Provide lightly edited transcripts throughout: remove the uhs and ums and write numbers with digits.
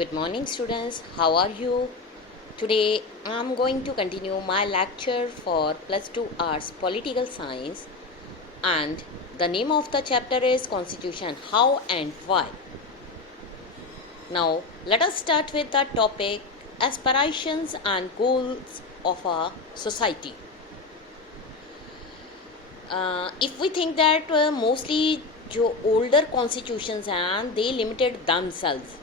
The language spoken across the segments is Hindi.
Good morning, students. How are you? Today I am going to continue my lecture for plus 2 arts political science, and the name of the chapter is Constitution, how and why. Now let us start with the topic aspirations and goals of a society. If we think that mostly जो older constitutions and they limited themselves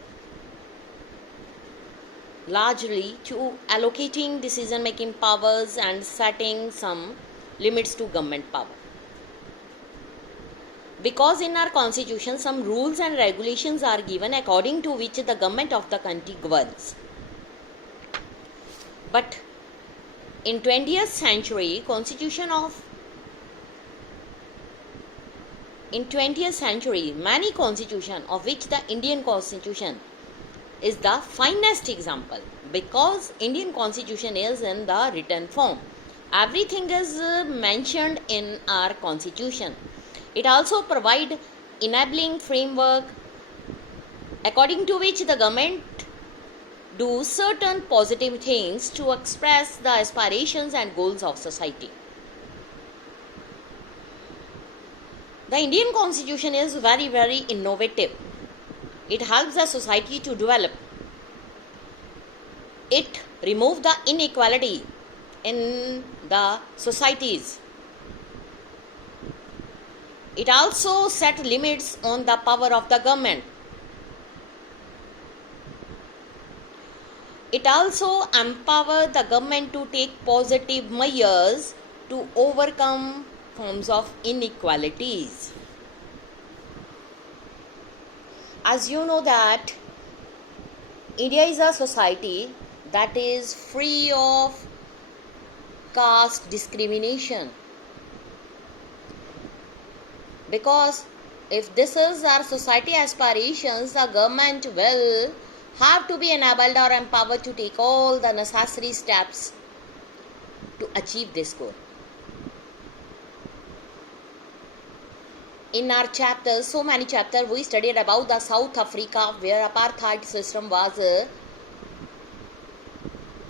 largely to allocating decision making powers and setting some limits to government power, because in our constitution some rules and regulations are given according to which the government of the country governs. But in 20th century many constitution, of which the Indian constitution is the finest example, because Indian constitution is in the written form. Everything is mentioned in our constitution. It also provide enabling framework according to which the government do certain positive things to express the aspirations and goals of society. The Indian constitution is very, very innovative. It helps the society to develop. It removes the inequality in the societies. It also set limits on the power of the government. It also empowers the government to take positive measures to overcome forms of inequalities. As you know that India is a society that is free of caste discrimination, because if this is our society aspirations, the government will have to be enabled or empowered to take all the necessary steps to achieve this goal. In our chapters, so many chapters, we studied about the South Africa, where apartheid system was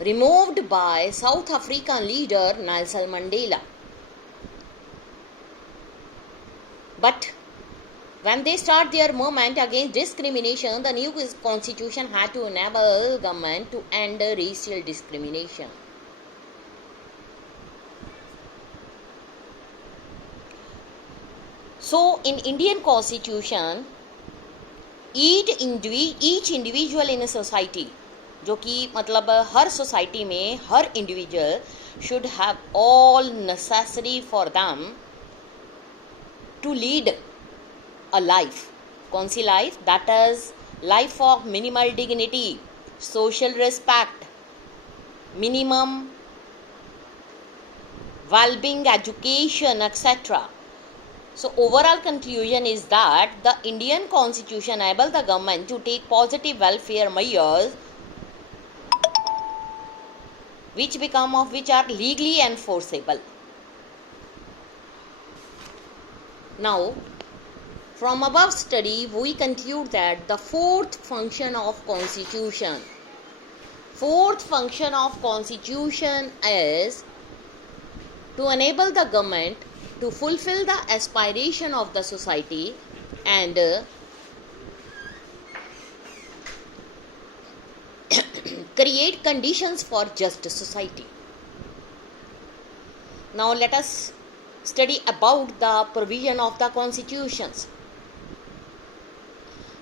removed by South African leader Nelson Mandela. But when they start their movement against discrimination, the new constitution had to enable government to end racial discrimination. So in Indian constitution, each individual in a society, जो कि मतलब हर सोसाइटी में हर individual should have all necessary for them to lead a life. कौन सी life? That is life of minimal dignity, social respect, minimum well-being, education, etc. So overall conclusion is that the Indian constitution enables the government to take positive welfare measures which are legally enforceable. Now, from above study, we conclude that the fourth function of constitution is to enable the government to fulfill the aspiration of the society and create conditions for just society. Now let us study about the provision of the constitutions.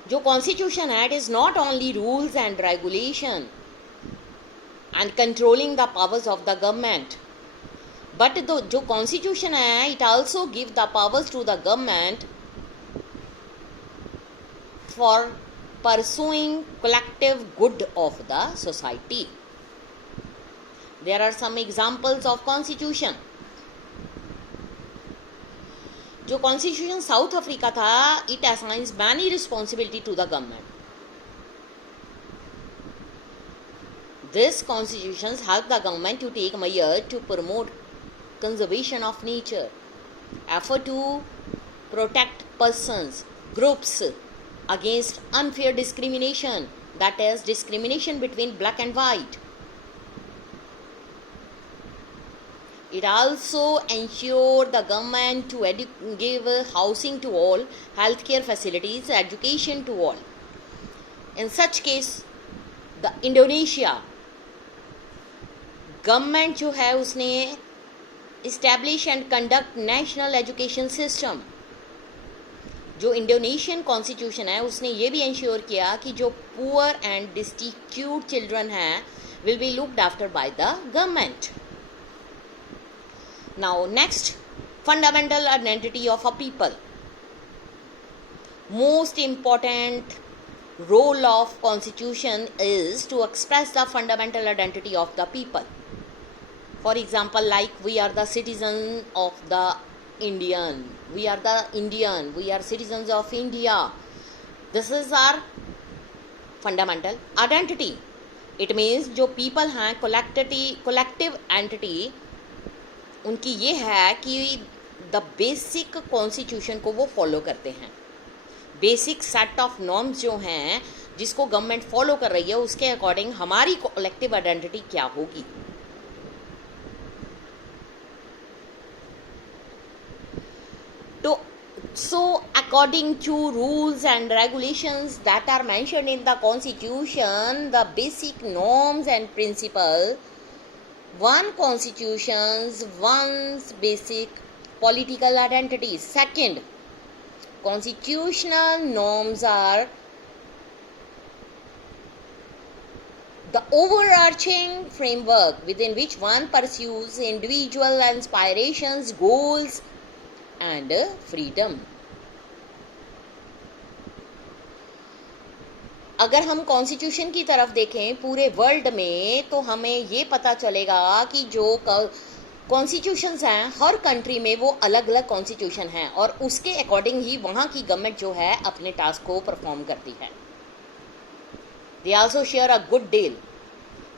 जो constitution है, it is not only rules and regulation and controlling the powers of the government, but जो constitution है, it also give the powers to the government for pursuing collective good of the society. There are some examples of constitution. जो constitution South Africa था, it assigns many responsibility to the government. These constitutions help the government to take measures to promote conservation of nature, effort to protect persons, groups against unfair discrimination, that is discrimination between black and white. It also ensures the government to give housing to all, healthcare facilities, education to all. In such case, the Indonesia government जो है उसने establish and conduct national education system. जो इंडोनेशियन कॉन्स्टिट्यूशन है उसने ये भी इंश्योर किया कि जो पुअर एंड डिस्टिट्यूट चिल्ड्रन हैं will be looked after by the government. Now next, fundamental identity of a people. Most important role of constitution is to express the fundamental identity of the people. For example, like we are the citizen of the Indian, we are the Indian, we are citizens of India. This is our fundamental identity. It means जो people हैं collective entity, उनकी ये है कि the basic constitution को वो follow करते हैं. बेसिक सेट ऑफ नॉर्म्स जो हैं जिसको गवर्नमेंट फॉलो कर रही है उसके अकॉर्डिंग हमारी कलेक्टिव आइडेंटिटी क्या होगी. तो so according to rules and regulations that are mentioned in the constitution, the basic norms and principle, one constitution's one's basic political identity. Second, constitutional norms are the overarching framework within which one pursues individual aspirations, goals and freedom. अगर हम कॉन्स्टिट्यूशन की तरफ देखें पूरे वर्ल्ड में तो हमें ये पता चलेगा कि जो कॉन्स्टिट्यूशंस हैं हर कंट्री में वो अलग अलग कॉन्स्टिट्यूशन हैं और उसके अकॉर्डिंग ही वहाँ की गवर्नमेंट जो है अपने टास्क को परफॉर्म करती है. They also share a good deal.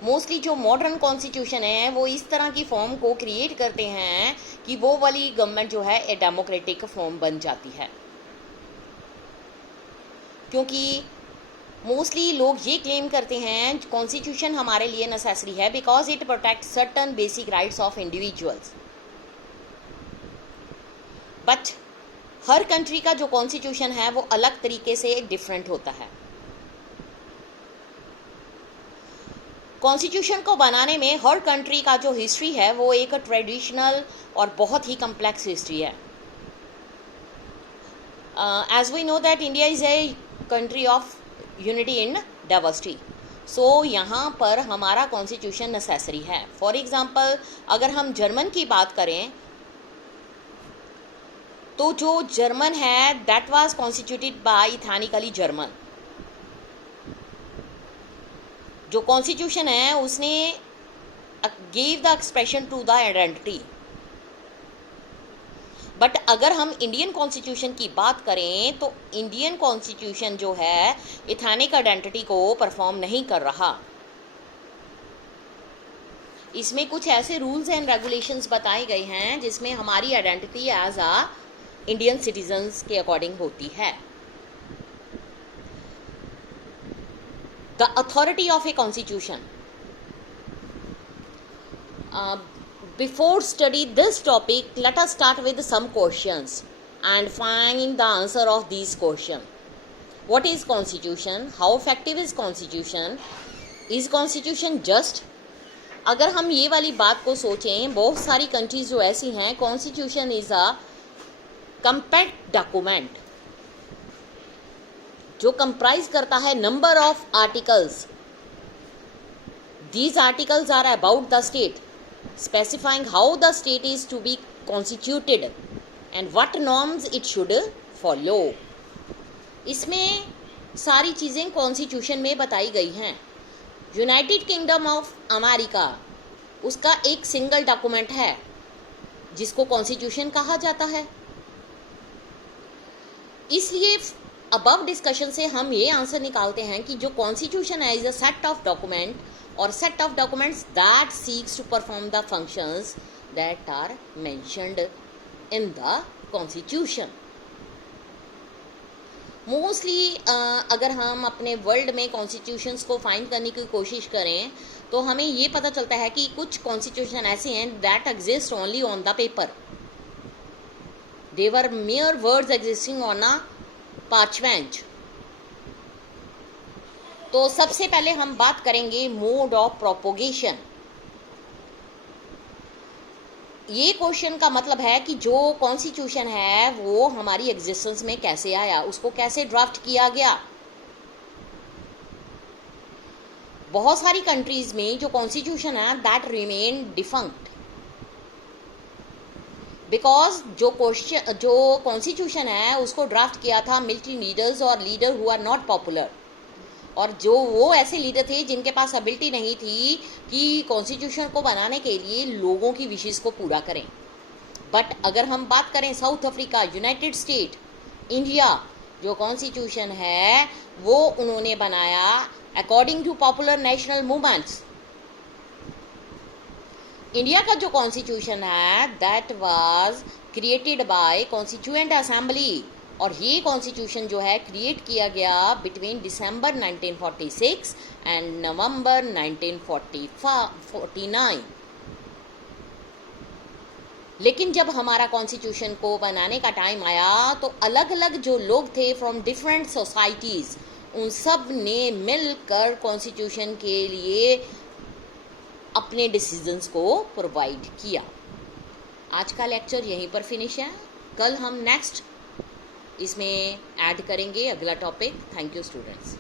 Mostly जो मॉडर्न कॉन्स्टिट्यूशन है वो इस तरह की फॉर्म को क्रिएट करते हैं कि वो वाली गवर्नमेंट जो है ए डेमोक्रेटिक फॉर्म बन जाती है. क्योंकि मोस्टली लोग ये क्लेम करते हैं कॉन्स्टिट्यूशन हमारे लिए नेसेसरी है because it protect certain basic rights of individuals. But her country का जो कॉन्स्टिट्यूशन है वो अलग तरीके से डिफरेंट होता है. कॉन्स्टिट्यूशन को बनाने में हर कंट्री का जो हिस्ट्री है वो एक ट्रेडिशनल और बहुत ही कम्प्लेक्स हिस्ट्री है. As we know that India is a country of unity in diversity. So यहाँ पर हमारा कॉन्स्टिट्यूशन नेसेसरी है. फॉर एग्जांपल अगर हम जर्मन की बात करें तो जो जर्मन है that was constituted by ethnically German. जो कॉन्स्टिट्यूशन है उसने give the expression to the identity. But अगर हम इंडियन कॉन्स्टिट्यूशन की बात करें तो इंडियन कॉन्स्टिट्यूशन जो है इथेनिक आइडेंटिटी को परफॉर्म नहीं कर रहा. इसमें कुछ ऐसे रूल्स एंड रेगुलेशंस बताए गए हैं जिसमें हमारी identity as a Indian citizens के अकॉर्डिंग होती है. The authority of a constitution. Before study this topic, let us start with some questions and find the answer of these questions. What is constitution? How effective is constitution? Is constitution just? अगर हम ये वाली बात को सोचें बहुत सारी कंट्रीज जो ऐसी हैं constitution is a compact document जो कंप्राइज करता है number of articles. These articles are about the state, specifying how the state is to be constituted and what norms it should follow. इसमें सारी चीज़ें कॉन्स्टिट्यूशन में बताई गई हैं. यूनाइटेड किंगडम ऑफ अमेरिका उसका एक सिंगल डॉक्यूमेंट है जिसको कॉन्स्टिट्यूशन कहा जाता है. इसलिए अबव डिस्कशन से हम ये आंसर निकालते हैं कि जो कॉन्स्टिट्यूशन है is a set of document or set of documents that seeks to perform the functions that are mentioned in the constitution. Mostly अगर हम अपने वर्ल्ड में कॉन्स्टिट्यूशंस को फाइंड करने की कोशिश करें तो हमें ये पता चलता है कि कुछ कॉन्स्टिट्यूशन ऐसे हैं that exist only on the paper, they were mere words existing on a parchment। तो सबसे पहले हम बात करेंगे मोड ऑफ प्रोपोगेशन। ये क्वेश्चन का मतलब है कि जो कॉन्स्टिट्यूशन है वो हमारी एग्जिस्टेंस में कैसे आया, उसको कैसे ड्राफ्ट किया गया। बहुत सारी कंट्रीज में जो कॉन्स्टिट्यूशन है दैट रिमेन डिफंक्ट, बिकॉज जो कॉन्स्टिट्यूशन है उसको ड्राफ्ट किया था मिलिट्री लीडर्स और leader who are not popular, और जो वो ऐसे लीडर थे जिनके पास एबिलिटी नहीं थी कि कॉन्स्टिट्यूशन को बनाने के लिए लोगों की विशेष को पूरा करें। बट अगर हम बात करें South Africa, United State, India, जो कॉन्स्टिट्यूशन है वो उन्होंने बनाया according to popular national movements. India का जो कॉन्स्टिट्यूशन है that was created by constituent assembly, और ये कॉन्स्टिट्यूशन जो है क्रिएट किया गया बिटवीन दिसंबर 1946 एंड नवंबर 1949। लेकिन जब हमारा कॉन्स्टिट्यूशन को बनाने का टाइम आया तो अलग अलग जो लोग थे फ्रॉम डिफरेंट सोसाइटीज़, उन सब ने मिलकर कॉन्स्टिट्यूशन के लिए अपने डिसीजंस को प्रोवाइड किया। आज का लेक्चर यहीं पर फिनिश है। कल हम नेक्स्ट इसमें ऐड करेंगे अगला टॉपिक। Thank you students.